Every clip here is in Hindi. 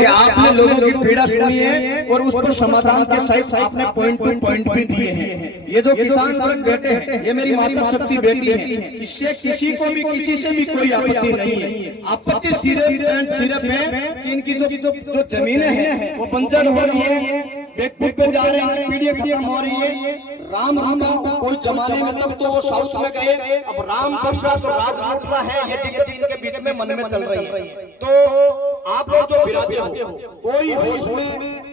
कि आपने लोगों की पीड़ा सुनी है और उस पर समाधान के सहित आपने पॉइंट टू पॉइंट भी दिए हैं। ये जो किसान वर्ग बैठे हैं, ये मेरी माता शक्ति बेटी है, इससे किसी को भी किसी से भी कोई आपत्ति नहीं है। आपत्ति सिर्फ है कि इनकी जो जमीनें हैं वो बंजर हो रही है, बैकफुट पे जा रहे हैं, पीढ़ियां खत्म हो रही है। राम रूपा कोई जमाने में तब तो वो साउथ में गए, अब राम प्रसाद और राज लूट रहा है, ये दिक्कत इनके बीच में मन में चल रही है। तो आप लोग जो बिरादर हो, कोई होश में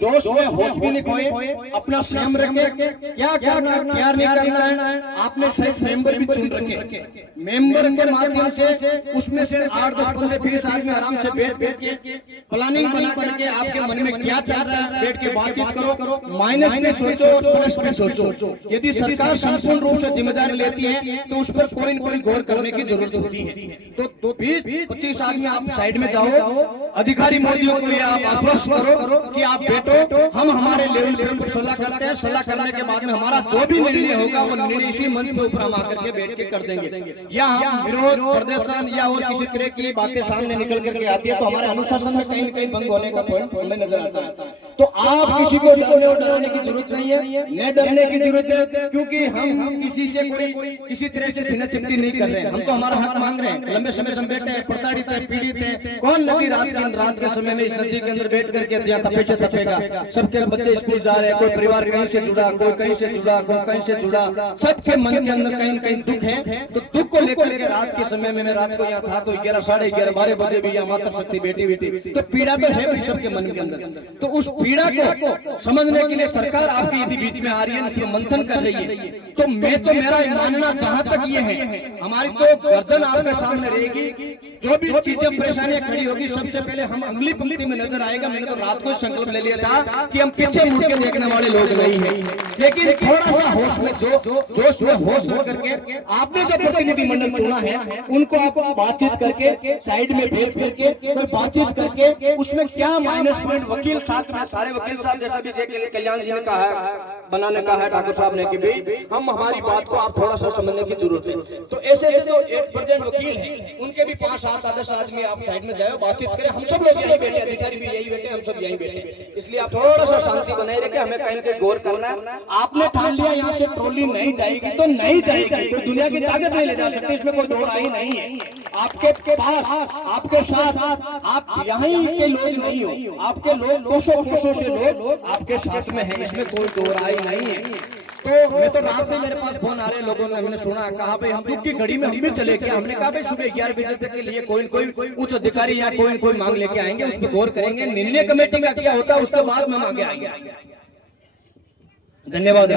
जोश में होश भी नहीं खोए, अपना संयम रखे, क्या करना है क्या नहीं करना है। आपने शायद मेंबर भी चुन रखे, मेंबर के माध्यम से उसमें से 8, 10, 15, 20 आदमी आराम से बैठ के प्लानिंग बना करके आपके मन में क्या चल रहा है बैठ के बातचीत करो, माइनस में सोचो और प्लस में सोचो। यदि सरकार संपूर्ण रूप से जिम्मेदारी लेती है तो उस पर कोई न कोई गौर करने की जरूरत होती है। तो 20-25 आदमी आप साइड में जाओ, अधिकारी मोदियों को ये आप आश्वस्त करो कि आप बैठो, हम हमारे लेवल पे सलाह करते हैं, सलाह करने के बाद में हमारा जो भी निर्णय होगा वो निर्णय इसी मंच पे ऊपर हम आकर के बैठ के कर देंगे। या हम विरोध प्रदर्शन या और किसी तरह की बातें सामने निकल करके आती है तो हमारे अनुशासन में कहीं न कहीं भंग होने का पॉइंट हमें नजर आता है। तो आप किसी को डरने और डराने की जरूरत नहीं है, न डरने की जरूरत है, क्योंकि हम किसी से कोई किसी तरह से सीना चिपटी नहीं कर रहे हैं। हम तो हमारा हक मांग रहे हैं। लंबे समय से बैठे हैं, प्रताड़ित है, पीड़ित है। कौन नदी रात के समय में इस नदी के अंदर बैठ करके तपेचे तपेगा। सबके बच्चे स्कूल जा रहे हैं, कोई परिवार कहीं से जुड़ा, कोई कहीं से जुड़ा, कोई कहीं से जुड़ा, सबके मन के अंदर कहीं न कहीं दुख है। तो दुख को लेकर के रात के समय में मैं रात को यहाँ था तो 11, साढ़े 11, 12 बजे भी यहाँ माता शक्ति बैठी हुई थी। तो पीड़ा तो है भाई सबके मन के अंदर। तो उस पीड़ा को समझने के लिए सरकार आपके यदि बीच में आ रही है, इस पर मंथन कर रही है, तो मेरा मानना जहां तक ये है, हमारी तो गर्दन आपके सामने रहेगी। जो भी चीजें परेशानियां खड़ी होगी सबसे पहले हम अगली पंक्ति में नजर आएगा। मैंने तो रात को संकल्प ले लिया था कि हम पीछे मुड़ के देखने वाले लोग नहीं हैं, लेकिन थोड़ा सा होश में जोश में होश होकर के आपने जो प्रतिनिधि मंडल चुना है उनको आप बातचीत करके साइड में भेज करके कोई बातचीत करके उसमें क्या माइनस पॉइंट वकील साथ में सारे वकील साहब जैसा भी कल्याण जी ने कहा है, बनाने का है ठाकुर साहब ने कि भाई हम हमारी बात को आप थोड़ा सा समझने की जरूरत है। तो ऐसे जो 1% वकील हैं उनके भी 5, 7, 10 आदमी आप साइड में जाओ, बातचीत करें। हम सब लोग यही बैठे, अधिकारी भी यही बैठे, हम सब यही बैठे। इसलिए आप थोड़ा सा शांति बनाए रखें, हमें कहीं कहीं गौर करना है। आपने ठान लिया यहाँ से ट्रॉली नहीं जाएगी तो नहीं जाएगी, कोई दुनिया की ताकत नहीं ले जा सकती, इसमें कोई दो राय नहीं है। आपके पास आपके साथ आप यहीं के लोग नहीं हो, आपके लोग कोसों से लोग आपके साथ में है, इसमें कोई दो राय नहीं है। तो मैं तो रात से मेरे पास फोन आ रहे लोगों ने, हमने सुना कहा भाई हम दुख की घड़ी में हम भी चले गए। हमने कहा भाई सुबह 11 बजे तक के लिए कोई उच्च अधिकारी या कोई मांग लेके आएंगे, उस पर गौर करेंगे, निर्णय कमेटी का क्या होता है उसके बाद में हम आगे आएंगे। धन्यवाद।